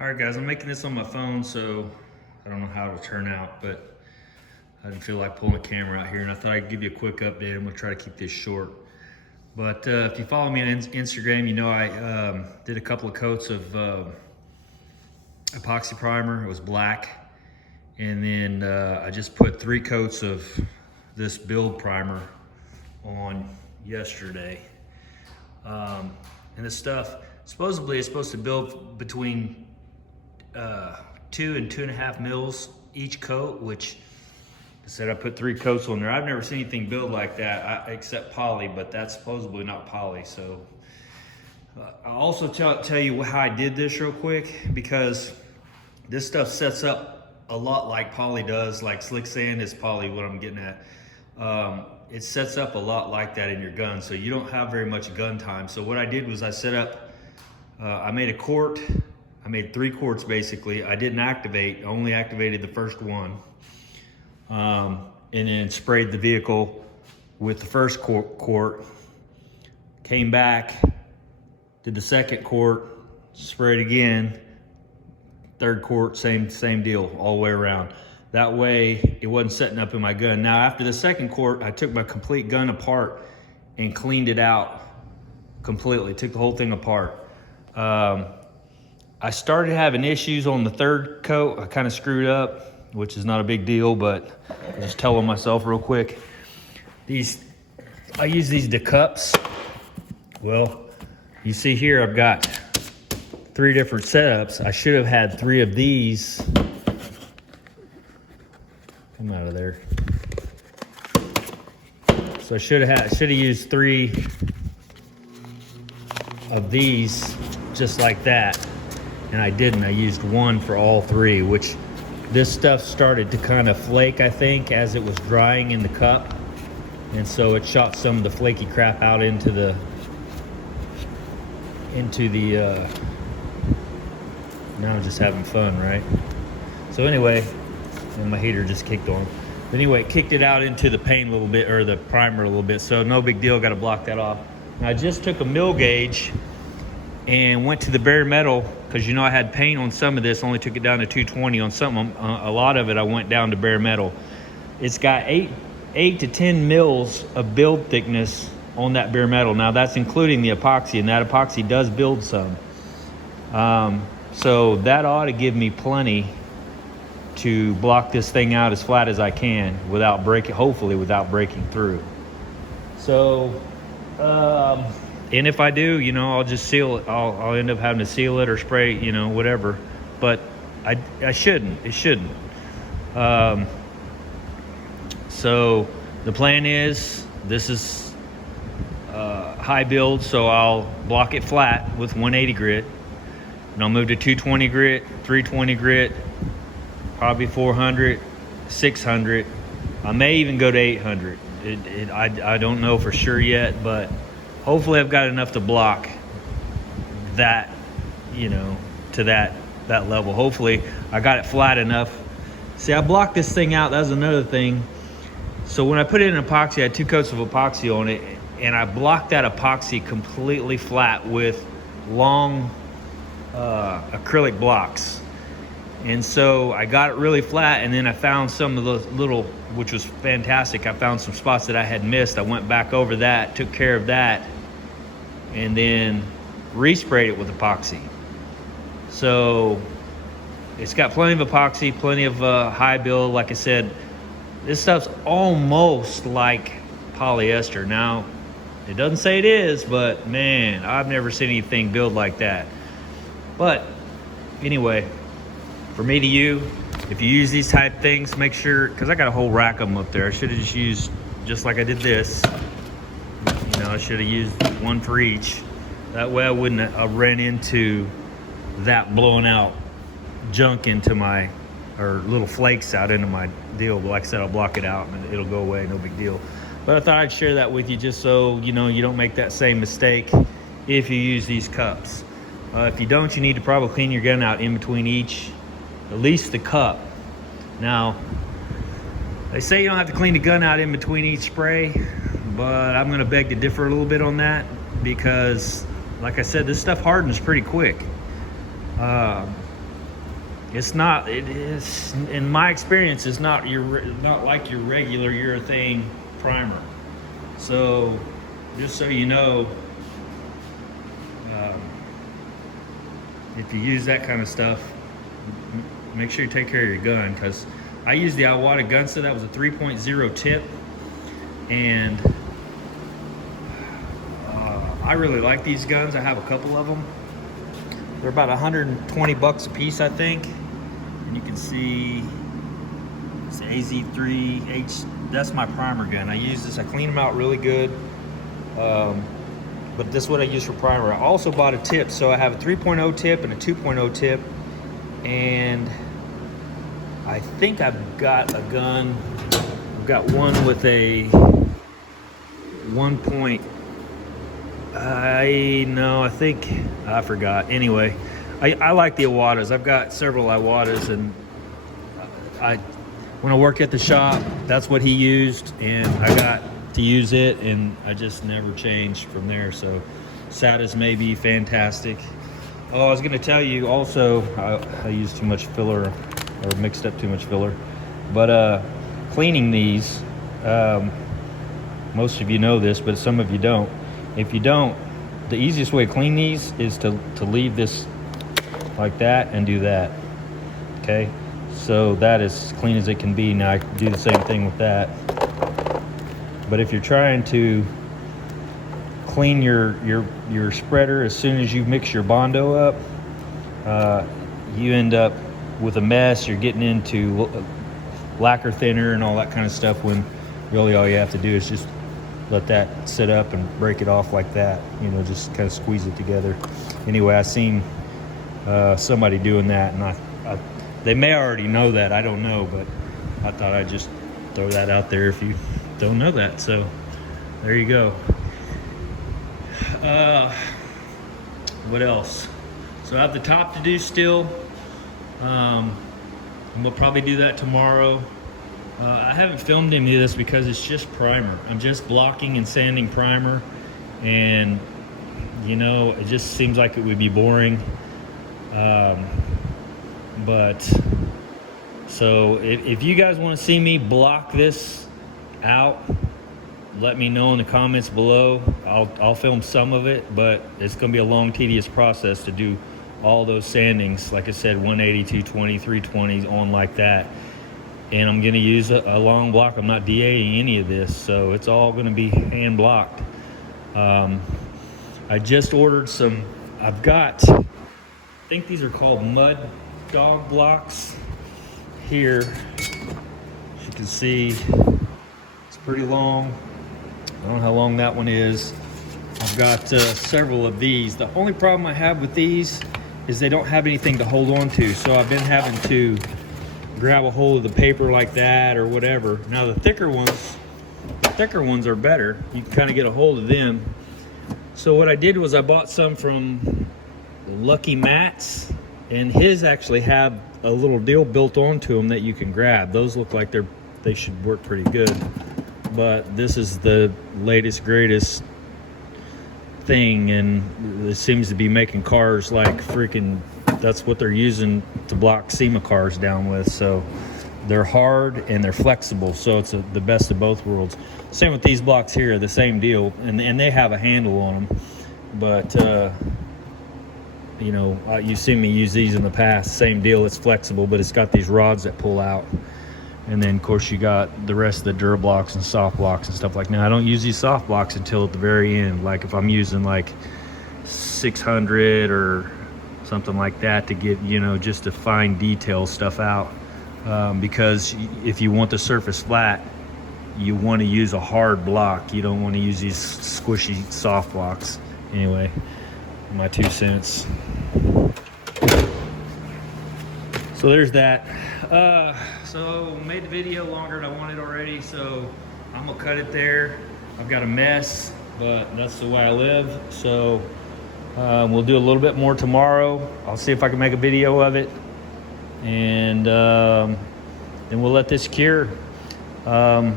All right, guys, I'm making this on my phone, so I don't know how it'll turn out, but I didn't feel like pulling the camera out here, and I thought I'd give you a quick update. I'm gonna try to keep this short. But if you follow me on Instagram, you know I did a couple of coats of epoxy primer. It was black. And then I just put 3 coats of this build primer on yesterday. And this stuff, supposedly it's supposed to build between 2 and 2.5 mils each coat, which I said I put 3 coats on there. I've never seen anything build like that except poly, but that's supposedly not poly. So I'll also tell you how I did this real quick, because this stuff sets up a lot like poly does. Like slick sand is poly, what I'm getting at. It sets up a lot like that in your gun, so you don't have very much gun time. So what I did was I set up, I made a quart. I made 3 quarts basically. I didn't activate, only activated the first one. And then sprayed the vehicle with the first quart. Came back, did the second quart, sprayed again. Third quart, same deal all the way around. That way it wasn't setting up in my gun. Now after the second quart, I took my complete gun apart and cleaned it out completely, took the whole thing apart. I started having issues on the third coat. I kind of screwed up, which is not a big deal, but I'm just telling myself real quick. I use these DeCups. Well, you see here I've got 3 different setups. I should have had 3 of these. Come out of there. So I should have used 3 of these just like that, and I didn't. I used 1 for all 3, which this stuff started to kind of flake, I think, as it was drying in the cup, and so it shot some of the flaky crap out into the now I'm just having fun, right? So anyway, and my heater just kicked on. But anyway, it kicked it out into the paint a little bit, or the primer a little bit, so no big deal, got to block that off. Now I just took a mil gauge and went to the bare metal, because you know I had paint on some of this, only took it down to 220 on some. A lot of it I went down to bare metal. It's got 8 to 10 mils of build thickness on that bare metal. Now that's including the epoxy, and that epoxy does build some. So that ought to give me plenty to block this thing out as flat as I can without breaking, hopefully without breaking through. So, and if I do, you know, I'll just seal it. I'll end up having to seal it or spray, you know, whatever. But I shouldn't. It shouldn't. So the plan is, this is high build, so I'll block it flat with 180 grit. And I'll move to 220 grit, 320 grit, probably 400, 600. I may even go to 800. I don't know for sure yet, but hopefully I've got enough to block that, you know, to that level. Hopefully I got it flat enough. See, I blocked this thing out. That was another thing. So when I put it in epoxy, I had 2 coats of epoxy on it, and I blocked that epoxy completely flat with long acrylic blocks. And so I got it really flat, and then I found some of those little, which was fantastic. I found some spots that I had missed. I went back over that, took care of that, and then resprayed it with epoxy. So it's got plenty of epoxy, plenty of high build. Like I said, this stuff's almost like polyester. Now, it doesn't say it is, but man, I've never seen anything build like that. But anyway, for me to you, if you use these type things, make sure, because I got a whole rack of them up there. I should have just used, just like I did this. You know, I should have used 1 for each. That way I wouldn't have ran into that blowing out junk into my, or little flakes out into my deal. But like I said, I'll block it out and it'll go away, no big deal. But I thought I'd share that with you just so, you know, you don't make that same mistake if you use these cups. If you don't, you need to probably clean your gun out in between each, at least the cup. Now, they say you don't have to clean the gun out in between each spray, but I'm gonna beg to differ a little bit on that, because like I said, this stuff hardens pretty quick. It's not. It is, in my experience, it's not not like your regular urethane primer. So, just so you know, if you use that kind of stuff, make sure you take care of your gun, because I used the Iwata Gunsta. That was a 3.0 tip, and I really like these guns. I have a couple of them. They're about 120 bucks a piece, I think. And you can see it's AZ3H. That's my primer gun. I use this. I clean them out really good. But this is what I use for primer. I also bought a tip. So I have a 3.0 tip and a 2.0 tip. And I think I've got a gun. I've got one with a 1 point. I think I forgot. Anyway, I like the Iwatas. I've got several Iwatas, and when I worked at the shop, that's what he used, and I got to use it, and I just never changed from there. So SATAs may be fantastic. Oh, I was going to tell you also, I used too much filler, or mixed up too much filler, but cleaning these, most of you know this, but some of you don't. If you don't, the easiest way to clean these is to leave this like that and do that. Okay, so that is clean as it can be. Now I can do the same thing with that. But if you're trying to clean your spreader as soon as you mix your Bondo up, you end up with a mess. You're getting into lacquer thinner and all that kind of stuff, when really all you have to do is just let that sit up and break it off like that. You know, just kind of squeeze it together. Anyway, I seen somebody doing that, and they may already know that. I don't know, but I thought I'd just throw that out there if you don't know that. So there you go. What else? So I have the top to do still. And we'll probably do that tomorrow. I haven't filmed any of this because it's just primer. I'm just blocking and sanding primer, and you know, it just seems like it would be boring. But so if you guys want to see me block this out, let me know in the comments below. I'll film some of it, but it's going to be a long, tedious process to do all those sandings. Like I said, 180, 220, 320s on like that. And I'm going to use a long block. I'm not DAing any of this, so it's all going to be hand blocked. I just ordered some. I've got, I think these are called Mud Dog blocks. Here, as you can see, it's pretty long. I don't know how long that one is. I've got several of these. The only problem I have with these is they don't have anything to hold on to, so I've been having to grab a hold of the paper like that or whatever. Now the thicker ones are better. You can kind of get a hold of them. So what I did was I bought some from Lucky Mats, and his actually have a little deal built onto them that you can grab. Those look like they should work pretty good. But this is the latest greatest thing, and it seems to be making cars like freaking, that's what they're using to block SEMA cars down with. So they're hard and they're flexible, so it's the best of both worlds. Same with these blocks here, the same deal, and they have a handle on them. But you know, you've seen me use these in the past. Same deal, it's flexible, but it's got these rods that pull out. And then of course you got the rest of the Durablocks and soft blocks and stuff like that. Now I don't use these soft blocks until at the very end, like if I'm using like 600 or something like that to get, you know, just to fine detail stuff out. Because if you want the surface flat, you want to use a hard block. You don't want to use these squishy soft blocks. Anyway, my 2 cents. So there's that. So made the video longer than I wanted already, so I'm gonna cut it there. I've got a mess, but that's the way I live. So we'll do a little bit more tomorrow. I'll see if I can make a video of it, and then we'll let this cure. At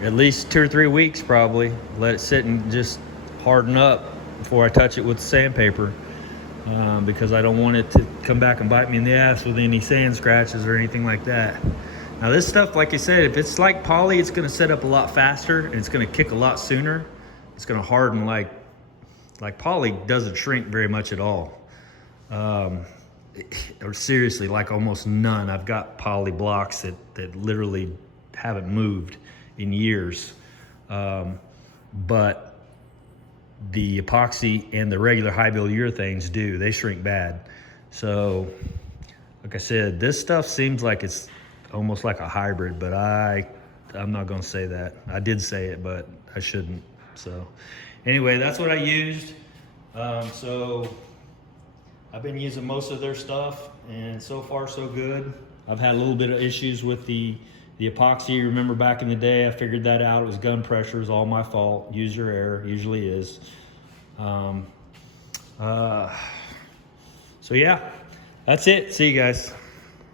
least 2 or 3 weeks probably. Let it sit and just harden up before I touch it with sandpaper. because I don't want it to come back and bite me in the ass with any sand scratches or anything like that. Now this stuff, like I said, if it's like poly, it's gonna set up a lot faster and it's gonna kick a lot sooner. It's gonna harden like poly doesn't shrink very much at all. Or seriously, like almost none. I've got poly blocks that literally haven't moved in years. But the epoxy and the regular high build urethanes do. They shrink bad. So, like I said, this stuff seems like it's almost like a hybrid, but I'm not gonna say that. I did say it, but I shouldn't. So, anyway, that's what I used. So, I've been using most of their stuff, and so far so good. I've had a little bit of issues with the epoxy. Remember back in the day, I figured that out. It was gun pressure. It was all my fault. User error, usually is. So yeah, that's it. See you guys.